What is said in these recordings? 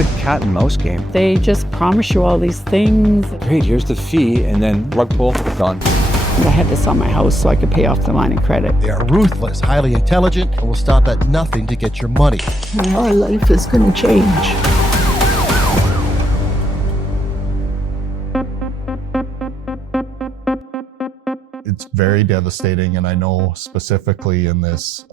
a cat and mouse game. They just promise you all these things. Great, here's the fee, and then rug pull, gone. I had to sell my house so I could pay off the line of credit. They are ruthless, highly intelligent, and will stop at nothing to get your money. My life is going to change. It's very devastating, and I know specifically in this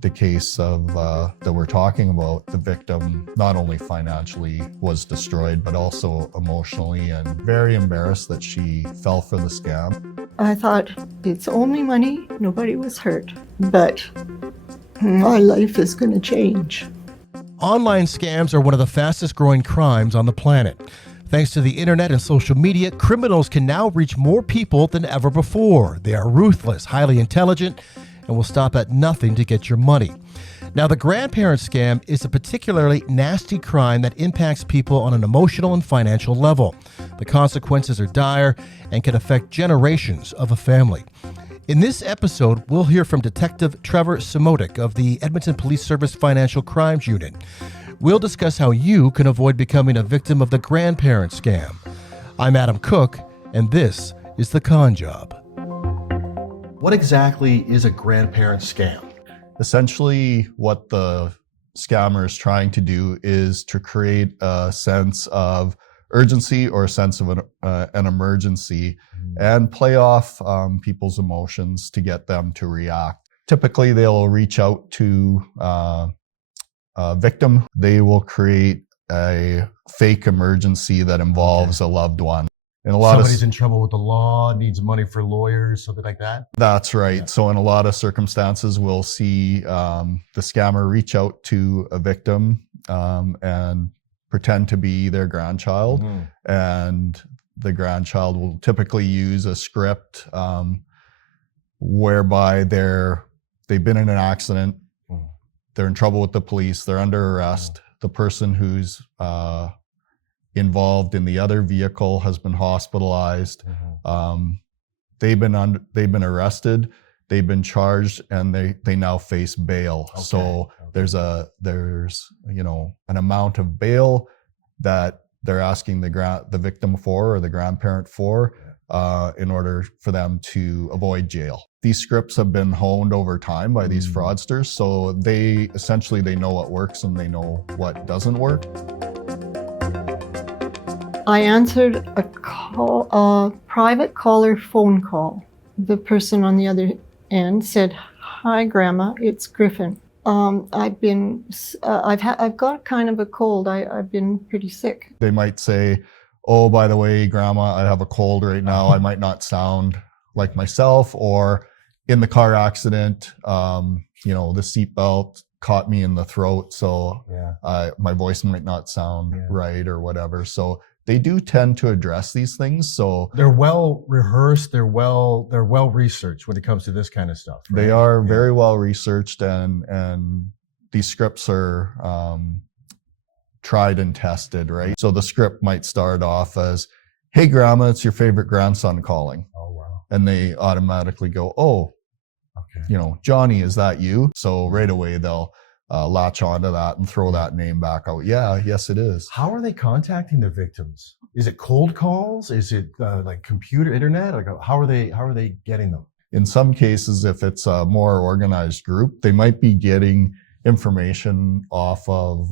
the case of that we're talking about, the victim not only financially was destroyed, but also emotionally, and very embarrassed that she fell for the scam. I thought, it's only money, nobody was hurt, but my life is going to change. Online scams are one of the fastest growing crimes on the planet. Thanks to the internet and social media, criminals can now reach more people than ever before. They are ruthless, highly intelligent, and will stop at nothing to get your money. Now, the grandparent scam is a particularly nasty crime that impacts people on an emotional and financial level. The consequences are dire and can affect generations of a family. In this episode, we'll hear from Detective Trevor Simotik of the Edmonton Police Service Financial Crimes Unit. We'll discuss how you can avoid becoming a victim of the grandparent scam. I'm Adam Cook, and this is The Con Job. What exactly is a grandparent scam? Essentially, what the scammer is trying to do is to create a sense of urgency or a sense of an emergency and play off people's emotions to get them to react. Typically, they'll reach out to a victim. They will create a fake emergency that involves a loved one. And Somebody's in trouble with the law, needs money for lawyers, something like that? That's right. Yeah. So in a lot of circumstances, we'll see the scammer reach out to a victim and pretend to be their grandchild. Mm-hmm. And the grandchild will typically use a script whereby they've been in an accident, they're in trouble with the police, they're under arrest. The person who's involved in the other vehicle has been hospitalized. They've been arrested, they've been charged, and they now face bail. Okay. So there's an amount of bail that they're asking the victim for, or the grandparent for, in order for them to avoid jail. These scripts have been honed over time by these fraudsters, so they know what works and they know what doesn't work. I answered a private caller phone call. The person on the other end said, "Hi, Grandma, it's Griffin. I've got kind of a cold. I've been pretty sick." They might say, "Oh, by the way, Grandma, I have a cold right now. I might not sound like myself," or "In the car accident, the seatbelt caught me in the throat, so my voice might not sound right," or whatever. So they do tend to address these things. So they're well rehearsed. They're well researched when it comes to this kind of stuff. Right? They are very well researched, and these scripts are tried and tested, right? So the script might start off as, "Hey, Grandma, it's your favorite grandson calling." Oh, wow. And they automatically go, "Oh, okay. Johnny, is that you?" So right away they'll latch onto that and throw that name back out. Yeah, yes, it is. How are they contacting the victims? Is it cold calls? Is it like computer, internet? Like how are they getting them? In some cases, if it's a more organized group, they might be getting information off of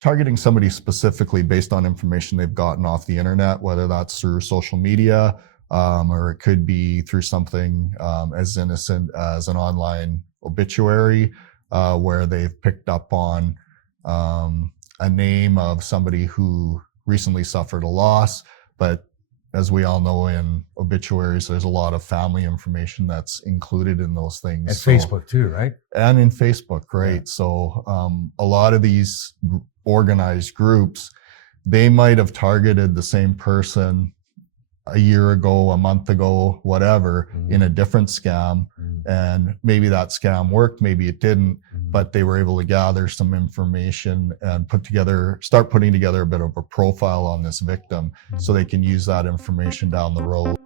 targeting somebody specifically based on information they've gotten off the internet, whether that's through social media, or it could be through something as innocent as an online obituary, where they've picked up on a name of somebody who recently suffered a loss. But as we all know, in obituaries, there's a lot of family information that's included in those things. And Facebook too, right? And in Facebook, right? Yeah. So a lot of these organized groups, they might have targeted the same person a year ago, a month ago, whatever, in a different scam. And maybe that scam worked, maybe it didn't, but they were able to gather some information and start putting together a bit of a profile on this victim so they can use that information down the road.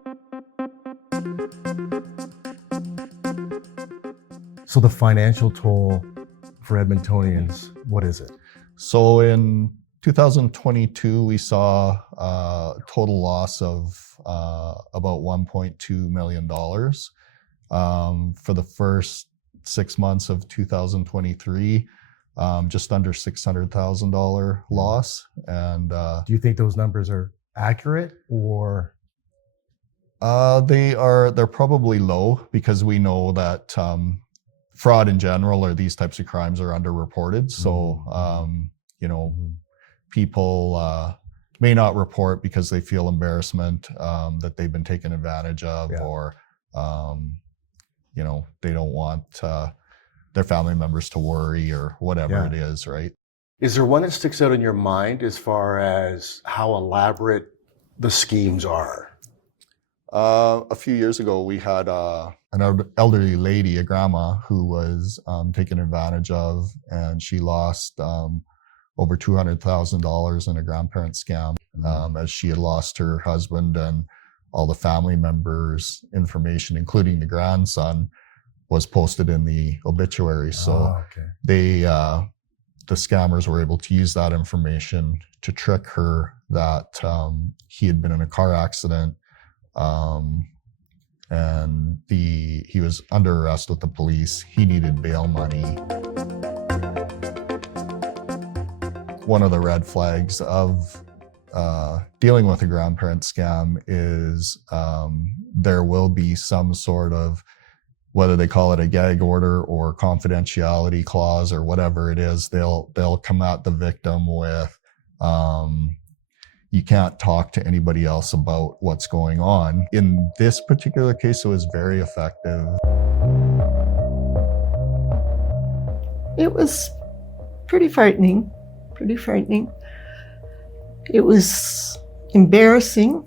So the financial toll for Edmontonians, what is it? So in 2022, we saw a total loss of about $1.2 million. For the first 6 months of 2023, just under $600,000 loss. And Do you think those numbers are accurate, or? they're probably low, because we know that fraud in general, or these types of crimes, are underreported. So, people may not report because they feel embarrassment that they've been taken advantage of, or they don't want their family members to worry, or whatever it is, right? Is there one that sticks out in your mind as far as how elaborate the schemes are? A few years ago, we had an elderly lady, a grandma, who was taken advantage of, and she lost over $200,000 in a grandparent scam, as she had lost her husband, and all the family members' information, including the grandson, was posted in the obituary. So the scammers were able to use that information to trick her that he had been in a car accident, and he was under arrest with the police. He needed bail money. One of the red flags of dealing with a grandparent scam is there will be some sort of, whether they call it a gag order or confidentiality clause or whatever it is, they'll come at the victim with, you can't talk to anybody else about what's going on. In this particular case, it was very effective. It was pretty frightening. It was embarrassing,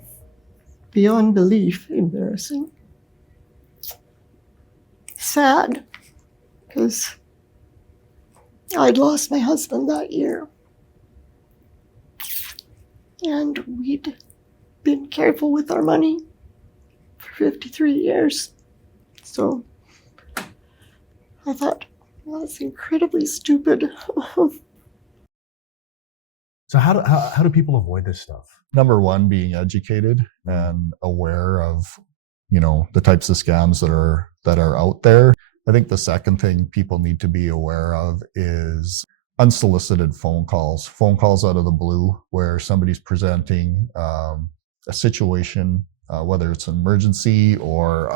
beyond belief embarrassing. Sad, because I'd lost my husband that year. And we'd been careful with our money for 53 years. So I thought, well, that's incredibly stupid. So how do people avoid this stuff? Number one, being educated and aware of, the types of scams that are out there. I think the second thing people need to be aware of is unsolicited phone calls out of the blue, where somebody's presenting a situation, whether it's an emergency or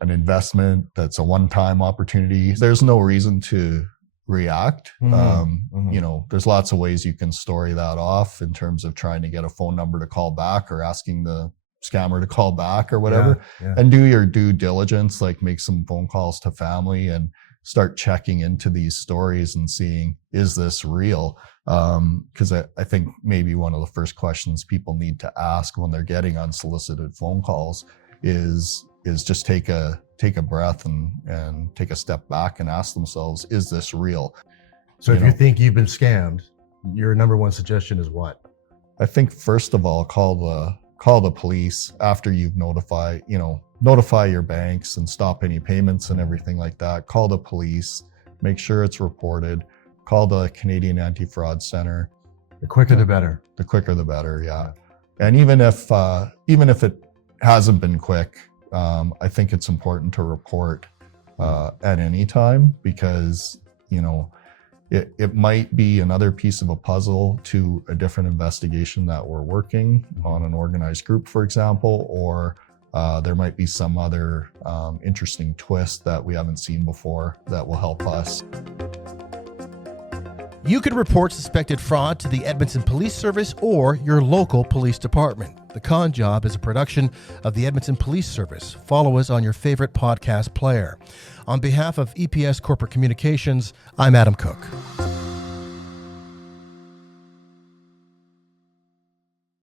an investment that's a one-time opportunity. There's no reason to react. There's lots of ways you can story that off, in terms of trying to get a phone number to call back, or asking the scammer to call back, or whatever. And do your due diligence, like make some phone calls to family and start checking into these stories and seeing, is this real? Because I think maybe one of the first questions people need to ask when they're getting unsolicited phone calls is just take a breath and take a step back and ask themselves, is this real? So if you think you've been scammed, your number one suggestion is what? I think first of all, call the police after you've notify your banks and stop any payments and everything like that. Call the police, make sure it's reported, call the Canadian Anti-Fraud Center. The quicker the better. The quicker the better, yeah. And even if it hasn't been quick, I think it's important to report at any time, because it might be another piece of a puzzle to a different investigation that we're working on, an organized group, for example, or there might be some other interesting twist that we haven't seen before that will help us. You can report suspected fraud to the Edmonton Police Service or your local police department. The Con Job is a production of the Edmonton Police Service. Follow us on your favorite podcast player. On behalf of EPS Corporate Communications, I'm Adam Cook.